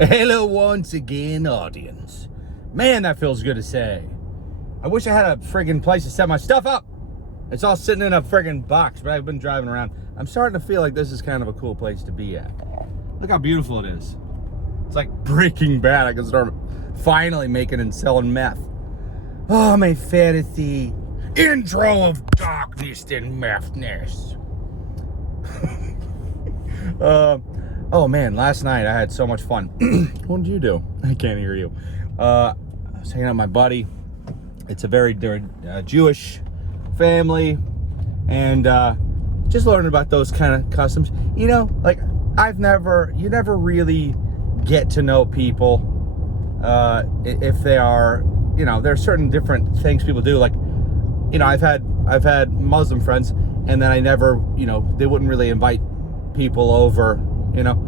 Hello once again, audience. Man, that feels good to say. I wish I had a friggin' place to set my stuff up. It's all sitting in a friggin' box, but I've been driving around. I'm starting to feel like this is kind of a cool place to be at. Look how beautiful it is. It's like Breaking Bad. I can start finally making and selling meth. Oh, my fantasy intro of darkness and methness. Oh man, last night I had so much fun. What did you do? I can't hear you. I was hanging out with my buddy. It's a very Jewish family, and just learning about those kind of customs. You know, like you never really get to know people if they are, you know, there are certain different things people do. Like, you know, I've had Muslim friends, and then I never, you know, they wouldn't really invite people over, you know,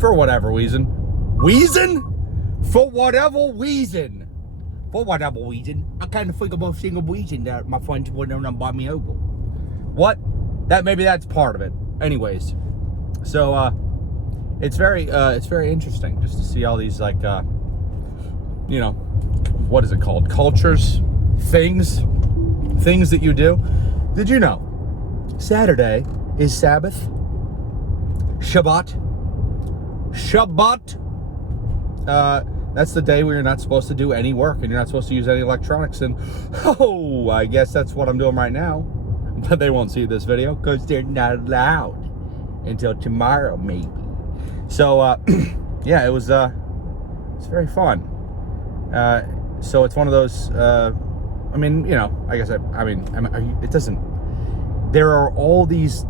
for whatever reason. For whatever reason. I kind of think about single reason that my friends wouldn't invite me over. What? Maybe that's part of it. Anyways, so it's very interesting just to see all these, like, you know, what is it called? Cultures, things that you do. Did you know Saturday is Sabbath? Shabbat. That's the day where you're not supposed to do any work and you're not supposed to use any electronics. And oh, I guess that's what I'm doing right now. But they won't see this video because they're not allowed until tomorrow, maybe. So yeah, it's very fun. So it's one of those. I mean, you know, I guess it doesn't. There are all these.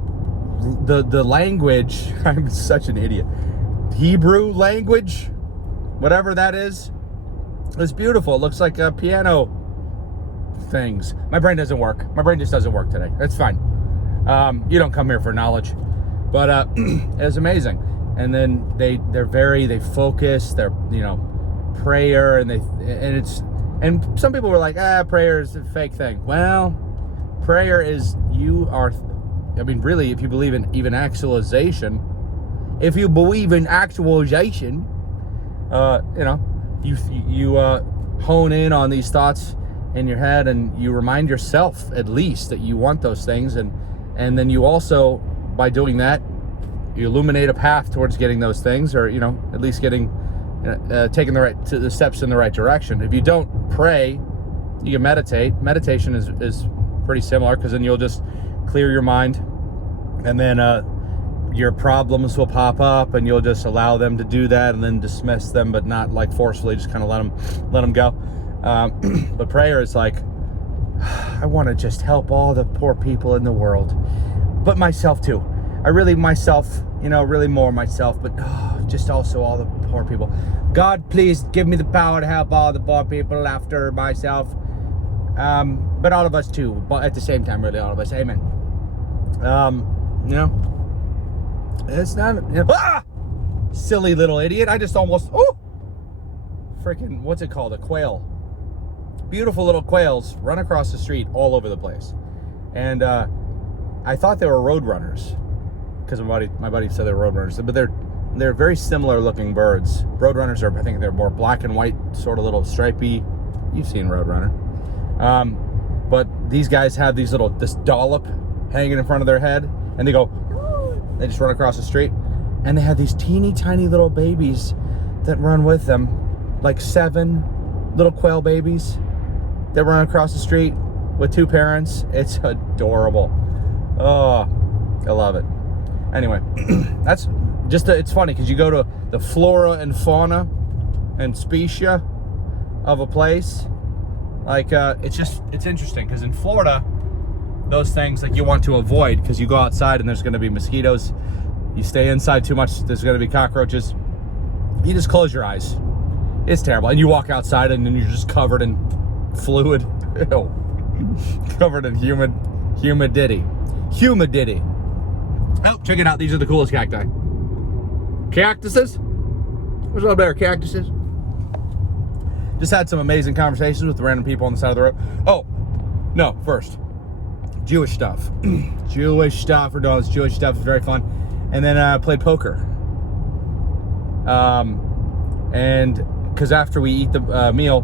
The language, I'm such an idiot. Hebrew language, whatever that is, it's beautiful. It looks like piano things. My brain doesn't work. My brain just doesn't work today. That's fine. You don't come here for knowledge, but it's amazing. And then they focus. They're, you know, prayer, and some people were like, prayer is a fake thing. Well, prayer is really, if you believe in even actualization, you know, you hone in on these thoughts in your head, and you remind yourself at least that you want those things, and then you also, by doing that, you illuminate a path towards getting those things, or, you know, at least taking the steps in the right direction. If you don't pray, you can meditate. Meditation is pretty similar, because then you'll just clear your mind, and then your problems will pop up, and you'll just allow them to do that, and then dismiss them, but not like forcefully, just kind of let them go. But prayer is like, I want to just help all the poor people in the world, but myself too. Really more myself, but just also all the poor people. God, please give me the power to help all the poor people after myself. But all of us too, but at the same time, really all of us. Amen. You know, it's not, you know, silly little idiot. I just almost, freaking, what's it called? A quail. Beautiful little quails run across the street all over the place. And I thought they were road runners, because my buddy said they were road runners, but they're very similar looking birds. Road runners I think they're more black and white, sort of little stripy. You've seen Roadrunner. But these guys have this dollop hanging in front of their head, and they just run across the street, and they have these teeny tiny little babies that run with them, like 7 little quail babies that run across the street with 2 parents. It's adorable. Oh, I love it. Anyway, that's just it's funny, because you go to the flora and fauna and species of a place, like it's interesting, because in Florida, those things, like, you want to avoid, because you go outside and there's going to be mosquitoes. You stay inside too much, there's going to be cockroaches. You just close your eyes. It's terrible. And you walk outside, and then you're just covered in fluid. Ew. Covered in humidity. Oh, check it out. These are the coolest cacti. Cactuses? There's a lot better cactuses. Just had some amazing conversations with the random people on the side of the road. Oh, no, first, Jewish stuff. We're doing all this Jewish stuff. It's very fun. And then I played poker. And because after we eat the meal,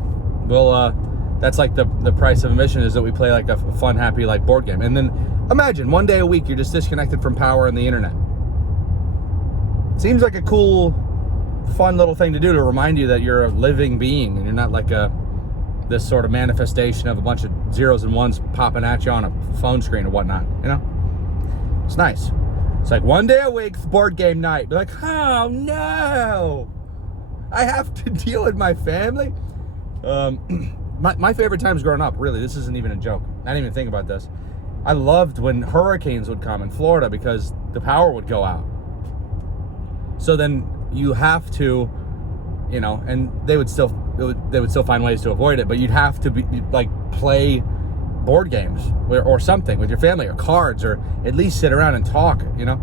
we'll that's like the price of admission, is that we play like a fun, happy like board game. And then imagine one day a week you're just disconnected from power and the internet. Seems like a cool, fun little thing to do, to remind you that you're a living being and you're not like this sort of manifestation of a bunch of zeros and ones popping at you on a phone screen or whatnot. You know, it's nice. It's like one day a week, board game night. Be like, oh no, I have to deal with my family. My favorite times growing up, really, this isn't even a joke. I didn't even think about this. I loved when hurricanes would come in Florida because the power would go out. So then you have to, you know, and they would still find ways to avoid it, but you'd have to be like play board games or something with your family, or cards, or at least sit around and talk. You know,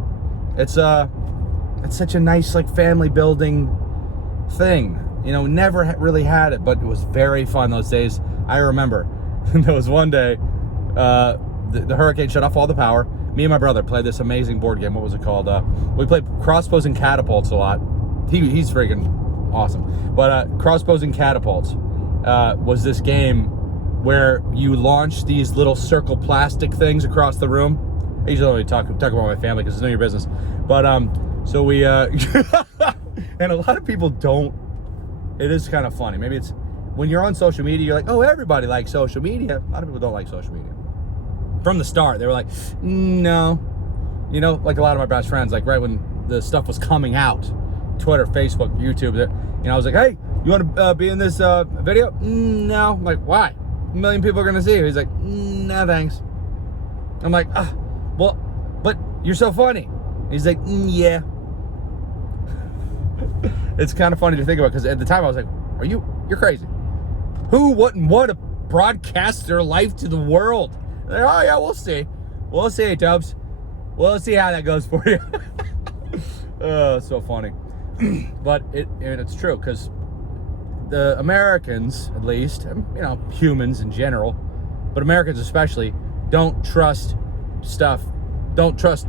it's such a nice like family building thing. You know, never really had it, but it was very fun those days. I remember there was one day the hurricane shut off all the power. Me and my brother played this amazing board game. What was it called? We played crossbows and catapults a lot. He's freaking awesome. But crossbows and catapults was this game where you launch these little circle plastic things across the room. I usually only talk about my family because it's none of your business. But so we and a lot of people don't. It is kind of funny. Maybe it's when you're on social media, you're like, oh, everybody likes social media. A lot of people don't like social media. From the start, they were like, no. You know, like a lot of my best friends, like right when the stuff was coming out, Twitter, Facebook, YouTube, you know, I was like, hey, you want to be in this video? No. I'm like, why? 1 million people are going to see you. He's like, no, thanks. I'm like, well, but you're so funny. He's like, yeah. It's kind of funny to think about, because at the time I was like, you're crazy. Who wouldn't want to broadcast their life to the world? Like, oh yeah, we'll see. We'll see, Tubbs. We'll see how that goes for you. So funny. But it's true, because the Americans, at least, you know, humans in general, but Americans especially, don't trust a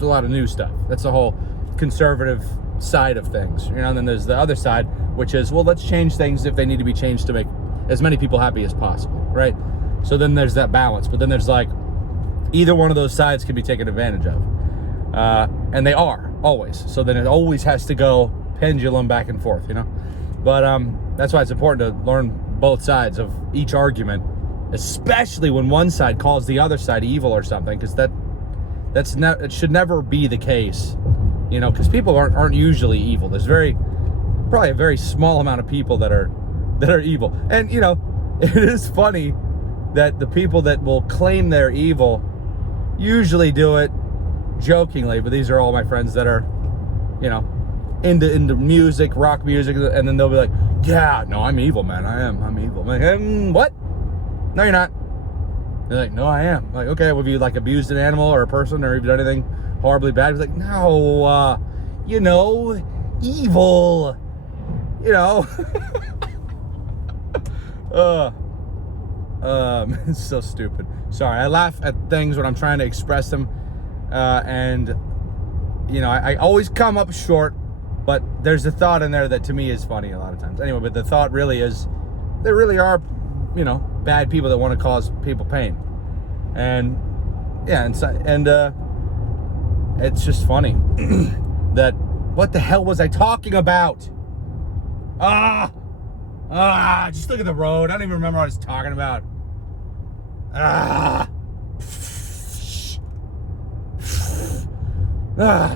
lot of new stuff. That's the whole conservative side of things, you know. And then there's the other side, which is, well, let's change things if they need to be changed to make as many people happy as possible, right? So then there's that balance. But then there's like, either one of those sides can be taken advantage of, and they are always. So then it always has to go pendulum back and forth, you know. But that's why it's important to learn both sides of each argument, especially when one side calls the other side evil or something, because it should never be the case. You know, because people aren't usually evil. There's probably a very small amount of people that are evil. And, you know, it is funny that the people that will claim they're evil usually do it jokingly. But these are all my friends that are, you know, into music, rock music, and then they'll be like, yeah, no, I'm evil, man. I'm evil. I'm like, what? No, you're not. They're like, no, I am. I'm like, okay, well, have you like abused an animal or a person, or have you done anything horribly bad? He's like, no, you know, evil, you know. It's so stupid. Sorry, I laugh at things when I'm trying to express them, and you know, I always come up short, but there's a thought in there that to me is funny a lot of times. Anyway, but the thought really is, there really are, you know, bad people that want to cause people pain, and yeah, and it's just funny that, what the hell was I talking about? Just look at the road. I don't even remember what I was talking about.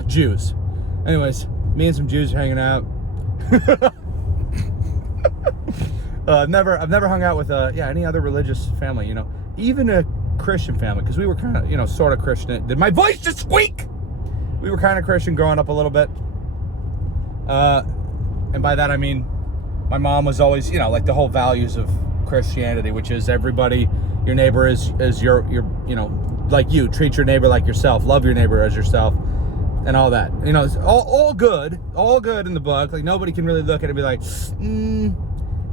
Jews. Anyways, me and some Jews are hanging out. I've never hung out with any other religious family, you know, even a Christian family, because we were kind of, you know, sort of Christian. Did my voice just squeak? We were kind of Christian growing up a little bit, and by that I mean my mom was always, you know, like the whole values of Christianity, which is everybody, your neighbor is your you know, like you, treat your neighbor like yourself, love your neighbor as yourself, and all that. You know, it's all good in the book. Like nobody can really look at it and be like,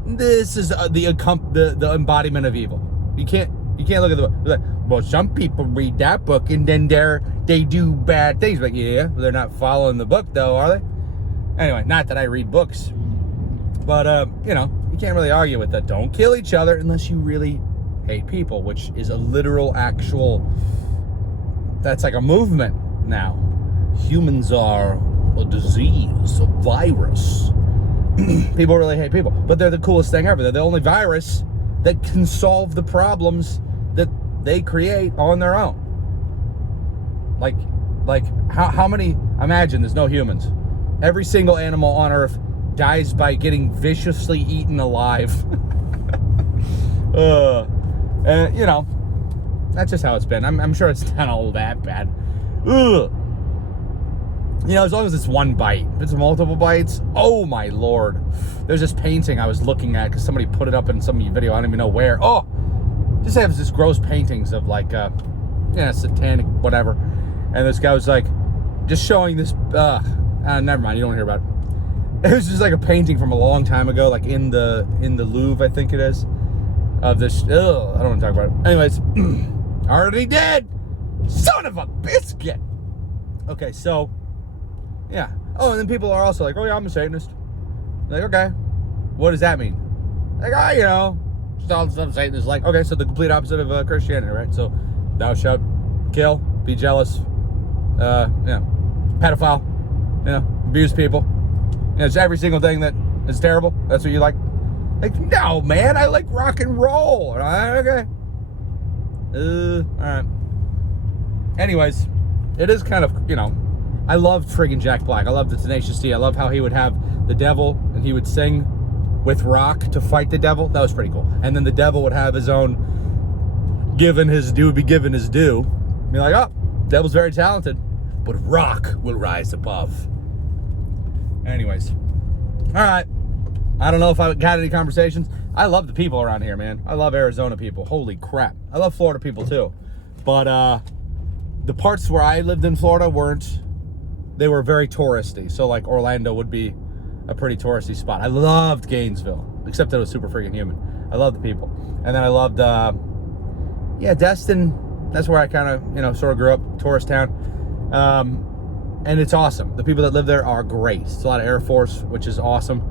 this is the embodiment of evil. You can't look at the book. Like, well, some people read that book and then they do bad things. Like, yeah, they're not following the book though, are they? Anyway, not that I read books, But, you know, you can't really argue with that. Don't kill each other unless you really hate people, which is a literal, actual, that's like a movement now. Humans are a disease, a virus. People really hate people, but they're the coolest thing ever. They're the only virus that can solve the problems that they create on their own. Like how many, imagine there's no humans. Every single animal on Earth dies by getting viciously eaten alive. And you know, that's just how it's been. I'm sure it's not all that bad. Ugh. You know, as long as it's one bite. If it's multiple bites, oh my Lord. There's this painting I was looking at because somebody put it up in some video, I don't even know where. Oh, just has this gross paintings of like, satanic whatever. And this guy was like, just showing this, never mind, you don't hear about it. It was just like a painting from a long time ago, like in the Louvre, I think it is, of this, I don't want to talk about it. Anyways, already dead. Son of a biscuit. Okay, so, yeah. Oh, and then people are also like, oh yeah, I'm a Satanist. Like, okay, what does that mean? Like, you know, just all the stuff Satan is like. Okay, so the complete opposite of Christianity, right? So, thou shalt kill, be jealous, pedophile, abuse people. It's every single thing that is terrible. That's what you like. Like, no, man, I like rock and roll. Okay. All right. Anyways, it is kind of, I love friggin' Jack Black. I love the Tenacious D. I love how he would have the devil and he would sing with rock to fight the devil. That was pretty cool. And then the devil would have his own be given his due. Be like, oh, devil's very talented, but rock will rise above. Anyways, all right. I don't know if I got any conversations. I love the people around here, man. I love Arizona people. Holy crap. I love Florida people too. But the parts where I lived in Florida they were very touristy. So like Orlando would be a pretty touristy spot. I loved Gainesville, except that it was super freaking humid. I loved the people. And then I loved, Destin. That's where I kind of, sort of grew up, tourist town. And it's awesome. The people that live there are great. It's a lot of Air Force, which is awesome.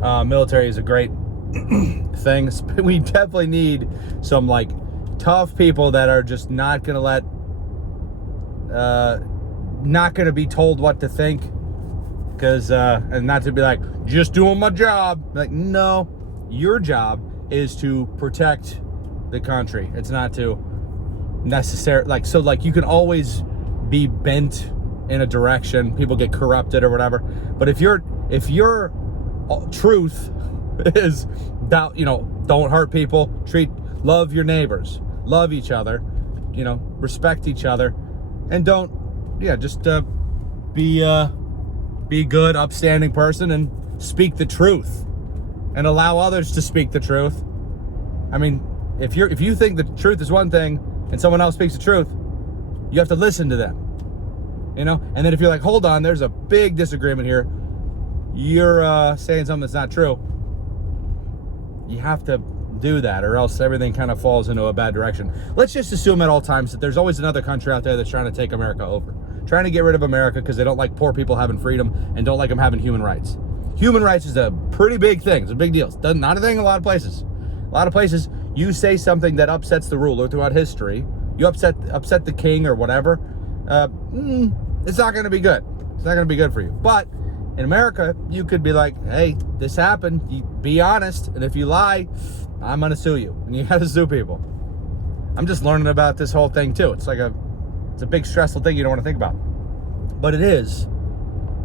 Military is a great thing. We definitely need some like tough people that are just not gonna not gonna be told what to think, because and not to be like, just doing my job. Like, no, your job is to protect the country. It's not to necessarily you can always be bent in a direction. People get corrupted or whatever. But if your truth is that, don't hurt people, love your neighbors, love each other, respect each other, and don't, just be a good, upstanding person and speak the truth and allow others to speak the truth. I mean, if you think the truth is one thing and someone else speaks the truth, you have to listen to them, and then if you're like, hold on, there's a big disagreement here, you're saying something that's not true, you have to do that, or else everything kind of falls into a bad direction. Let's just assume at all times that there's always another country out there that's trying to take America over, trying to get rid of America because they don't like poor people having freedom and don't like them having human rights. Human rights is a pretty big thing. It's a big deal. It's not a thing in a lot of places. A lot of places, you say something that upsets the ruler throughout history, you upset the king or whatever, it's not going to be good. It's not going to be good for you. But in America, you could be like, hey, this happened. You be honest. And if you lie, I'm going to sue you. And you got to sue people. I'm just learning about this whole thing too. It's a big stressful thing you don't want to think about. But it is.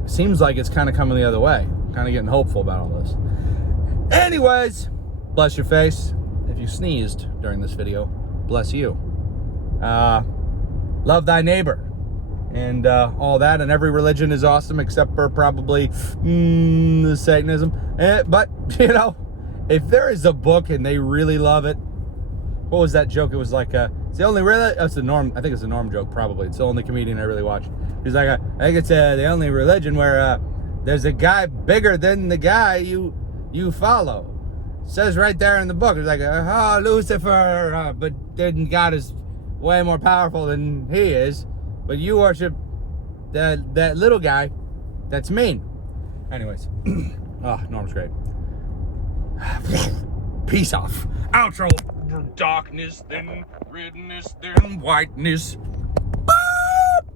It seems like it's kind of coming the other way. Kind of getting hopeful about all this. Anyways, bless your face. If you sneezed during this video, bless you. Love thy neighbor. And all that, and every religion is awesome except for probably the Satanism. But if there is a book and they really love it, what was that joke? It was like it's the only that's a Norm. I think it's a Norm joke. Probably it's the only comedian I really watch. He's like, I think it's the only religion where there's a guy bigger than the guy you follow. It says right there in the book. It's like, oh, Lucifer, but then God is way more powerful than he is. But you worship that little guy that's mean. Anyways, Norm's great. Peace off. Outro. Darkness, then redness, then whiteness.